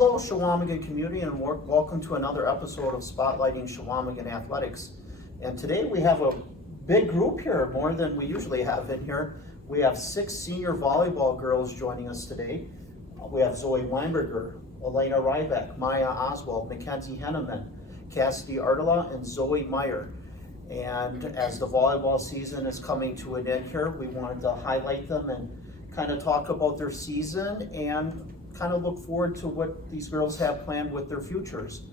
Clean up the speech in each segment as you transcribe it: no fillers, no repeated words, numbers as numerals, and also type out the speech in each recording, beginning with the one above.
Hello, Chequamegon community, and welcome to another episode of Spotlighting Chequamegon Athletics. And today we have a big group here, more than we usually have in here. We have 6 senior volleyball girls joining us today. We have Zoe Weinberger, Elena Rybeck, Maya Oswald, Mackenzie Henneman, Cassidy Artela, and Zoe Meyer. And as the volleyball season is coming to an end here, we wanted to highlight them and kind of talk about their season and kind of look forward to what these girls have planned with their futures.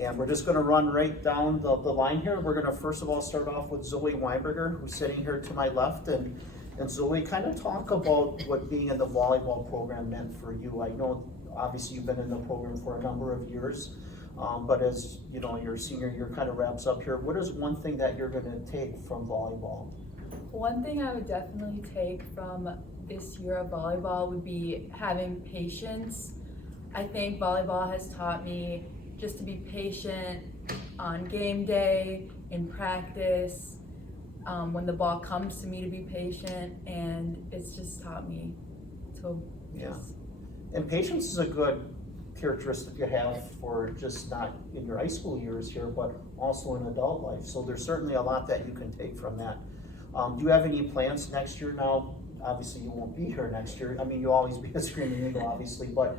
And we're just going to run right down the line here. We're going to first of all start off with Zoe Weinberger, who's sitting here to my left. And Zoe, kind of talk about what being in the volleyball program meant for you. I know obviously you've been in the program for a number of years, but as you know, your senior year kind of wraps up here. What is one thing that you're going to take from volleyball? One thing I would definitely take from this year of volleyball would be having patience. I think volleyball has taught me just to be patient on game day, in practice, when the ball comes to me to be patient, and it's just taught me to And patience is a good characteristic to have for just not in your high school years here, but also in adult life. So there's certainly a lot that you can take from that. Do you have any plans next year now? Obviously you won't be here next year. I mean, you'll always be a Screaming Eagle, obviously, but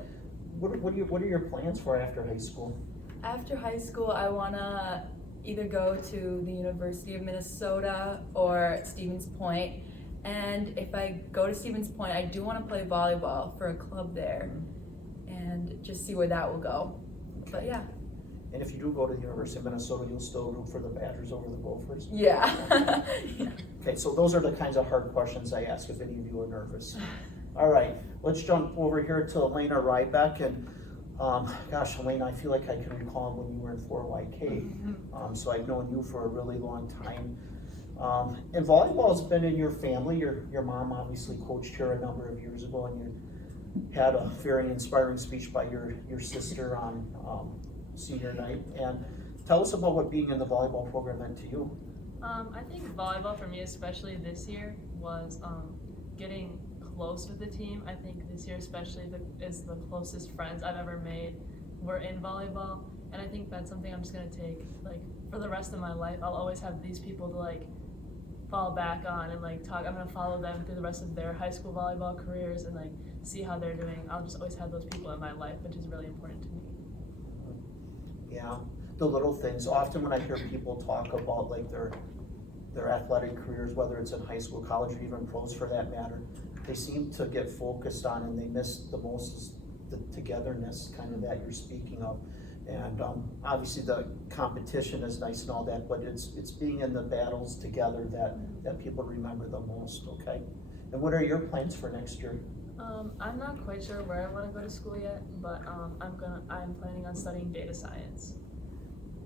what are your plans for after high school? After high school, I wanna either go to the University of Minnesota or Stevens Point. And if I go to Stevens Point, I do wanna play volleyball for a club there and just see where that will go. But yeah. And if you do go to the University of Minnesota, you'll still root for the Badgers over the Gophers? Yeah. Yeah. Okay, so those are the kinds of hard questions I ask if any of you are nervous. All right, let's jump over here to Elena Rybeck. And gosh, Elena, I feel like I can recall when you were in 4YK. So I've known you for a really long time. And volleyball has been in your family. Your mom obviously coached here a number of years ago, and you had a very inspiring speech by your sister on senior night. And tell us about what being in the volleyball program meant to you. I think volleyball for me, especially this year, was getting close with the team. I think this year especially is the closest friends I've ever made were in volleyball, and I think that's something I'm just gonna take like for the rest of my life. I'll always have these people to like fall back on and like talk. I'm gonna follow them through the rest of their high school volleyball careers and like see how they're doing. I'll just always have those people in my life, which is really important to me. Yeah, the little things. Often when I hear people talk about like their athletic careers, whether it's in high school, college, or even pros for that matter, they seem to get focused on, and they miss the most is the togetherness kind of that you're speaking of. And obviously the competition is nice and all that, but it's being in the battles together that people remember the most, okay? And what are your plans for next year? I'm not quite sure where I want to go to school yet, but I'm planning on studying data science.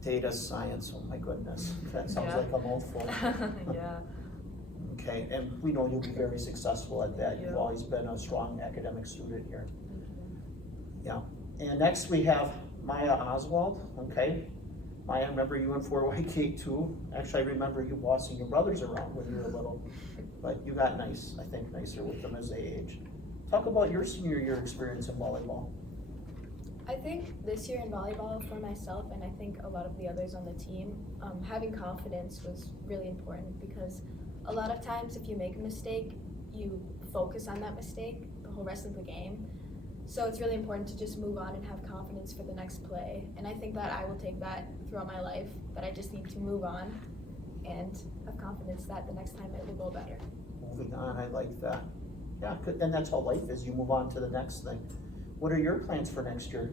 Data science, oh my goodness, that sounds like a mouthful. Yeah. Okay, and we know you'll be very successful at that. You've always been a strong academic student here. Yeah, and next we have Maya Oswald, okay. Maya, I remember you in 4YK too. Actually, I remember you bossing your brothers around when you were little, but you got nicer with them as they age. Talk about your senior year experience in volleyball. I think this year in volleyball for myself, and I think a lot of the others on the team, having confidence was really important, because a lot of times if you make a mistake, you focus on that mistake the whole rest of the game. So it's really important to just move on and have confidence for the next play. And I think that I will take that throughout my life, that I just need to move on and have confidence that the next time it will go better. Moving on, I like that. Yeah, and that's how life is. You move on to the next thing. What are your plans for next year?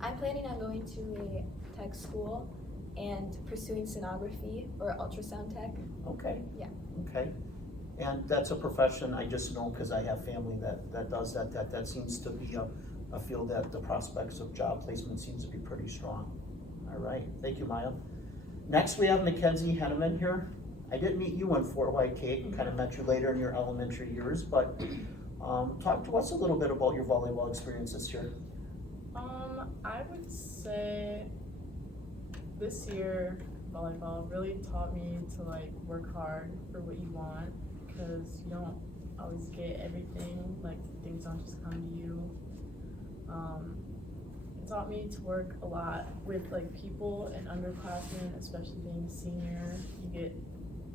I'm planning on going to a tech school and pursuing sonography or ultrasound tech. Okay. Yeah. Okay. And that's a profession I just know because I have family that does that. That seems to be a field that the prospects of job placement seems to be pretty strong. All right. Thank you, Maya. Next, we have Mackenzie Henneman here. I did meet you in 4YK and kind of met you later in your elementary years, but talk to us a little bit about your volleyball experience this year. I would say this year volleyball really taught me to like work hard for what you want, because you don't always get everything, like things don't just come to you. taught me to work a lot with like people and underclassmen, especially being a senior. You get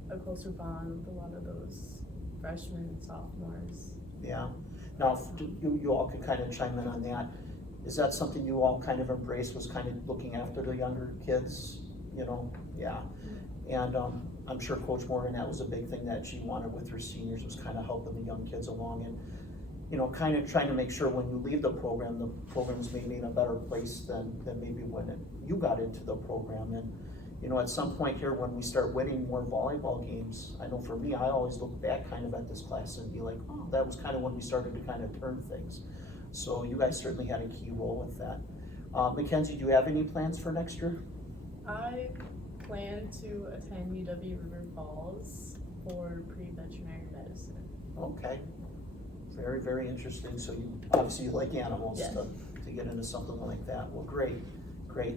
a closer bond with a lot of those freshmen and sophomores. Yeah. Now, you all could kind of chime in on that. Is that something you all kind of embraced, was kind of looking after the younger kids, you know? Yeah. And I'm sure Coach Morgan, that was a big thing that she wanted with her seniors, was kind of helping the young kids along and, you know, kind of trying to make sure when you leave the program's maybe in a better place than maybe when you got into the program. And, you know, at some point here, when we start winning more volleyball games, I know for me, I always look back kind of at this class and be like, oh, that was kind of when we started to kind of turn things. So you guys certainly had a key role with that. Mackenzie, do you have any plans for next year? I plan to attend UW River Falls for pre-veterinary medicine. Okay. Very, very interesting. So you obviously like animals. Yes. To get into something like that. Well, great,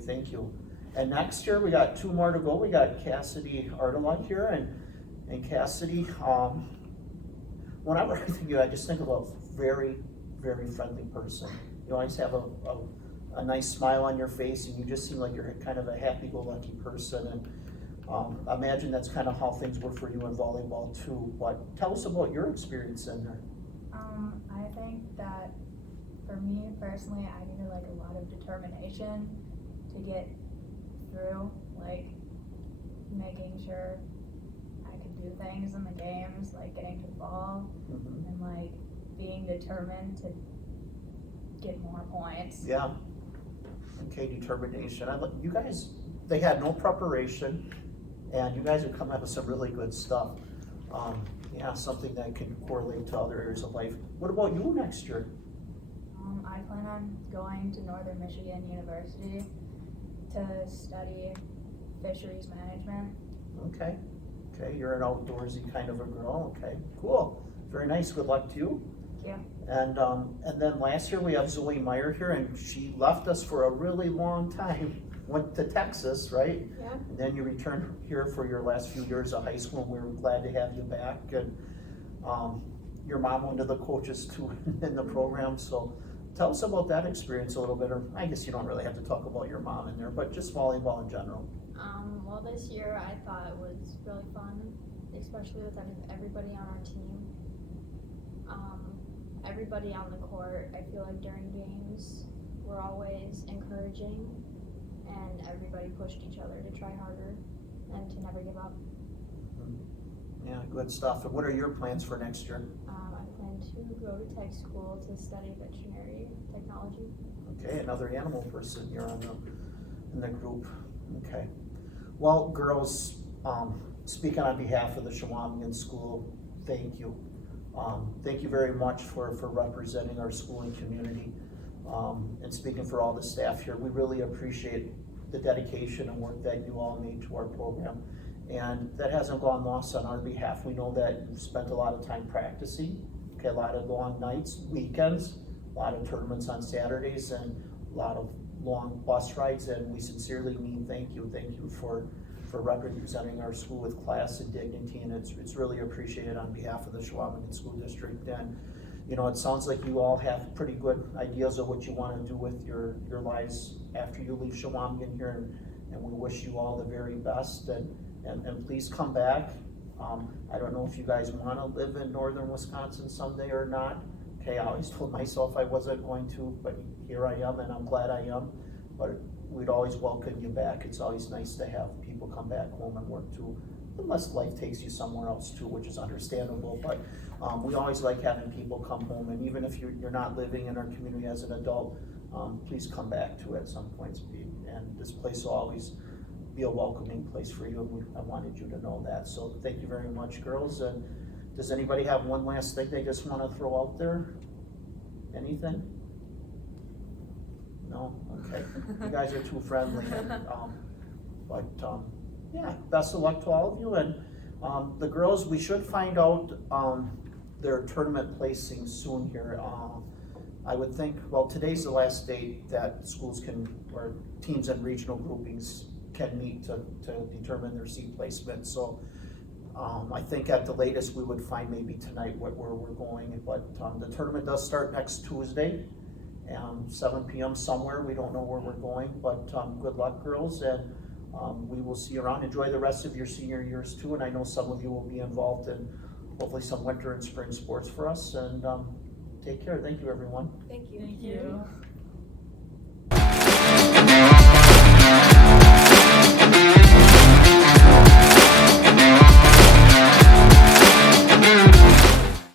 thank you. And next year, we got 2 more to go. We got Cassidy Artelund here, and Cassidy, whenever I think of you, I just think of a very, very friendly person. You always have a nice smile on your face, and you just seem like you're kind of a happy-go-lucky person. And I imagine that's kind of how things were for you in volleyball too. But tell us about your experience in there. I think that for me personally, I needed like a lot of determination to get through, like making sure I could do things in the games, like getting to the ball and like being determined to get more points. Yeah. Okay, determination. You guys, they had no preparation, and you guys are coming up with some really good stuff. Yeah, something that can correlate to other areas of life. What about you next year? I plan on going to Northern Michigan University to study fisheries management. Okay, you're an outdoorsy kind of a girl. Okay, cool. Very nice. Good luck to you. Thank you. And then last year we have Zoe Meyer here, and she left us for a really long time. Went to Texas, right? Yeah. And then you returned here for your last few years of high school, and we were glad to have you back. And your mom went to the coaches too in the program, so tell us about that experience a little bit, or I guess you don't really have to talk about your mom in there, but just volleyball in general. Well, this year I thought it was really fun, especially with everybody on our team. Everybody on the court, I feel like during games, we're always encouraging, and everybody pushed each other to try harder and to never give up. Yeah, good stuff. And what are your plans for next year? I plan to go to tech school to study veterinary technology. Okay, another animal person here in the group. Okay. Well, girls, speaking on behalf of the Chequamegon School, thank you. Thank you very much for representing our school and community. And speaking for all the staff here, we really appreciate the dedication and work that you all made to our program. And that hasn't gone lost on our behalf. We know that you've spent a lot of time practicing, okay, a lot of long nights, weekends, a lot of tournaments on Saturdays, and a lot of long bus rides, and we sincerely mean thank you. Thank you for representing our school with class and dignity, and it's really appreciated on behalf of the Chequamegon School District. And you know, it sounds like you all have pretty good ideas of what you want to do with your lives after you leave Chequamegon here, and we wish you all the very best, and please come back. I don't know if you guys want to live in northern Wisconsin someday or not. Okay, I always told myself I wasn't going to, but here I am, and I'm glad I am. But we'd always welcome you back. It's always nice to have people come back home and work too, unless life takes you somewhere else too, which is understandable. But we always like having people come home, and even if you're not living in our community as an adult, please come back to it at some point. And this place will always be a welcoming place for you, and I wanted you to know that. So thank you very much, girls. And does anybody have one last thing they just want to throw out there? Anything? No? Okay. You guys are too friendly. Yeah, best of luck to all of you. And the girls, we should find out their tournament placing soon here. I would think, well, today's the last date that schools or teams and regional groupings can meet to determine their seat placement. So I think at the latest we would find maybe tonight where we're going. But the tournament does start next Tuesday, 7 p.m. somewhere. We don't know where we're going, but good luck, girls, and we will see you around. Enjoy the rest of your senior years too, and I know some of you will be involved in hopefully some winter and spring sports for us, and take care. Thank you, everyone. Thank you. Thank you.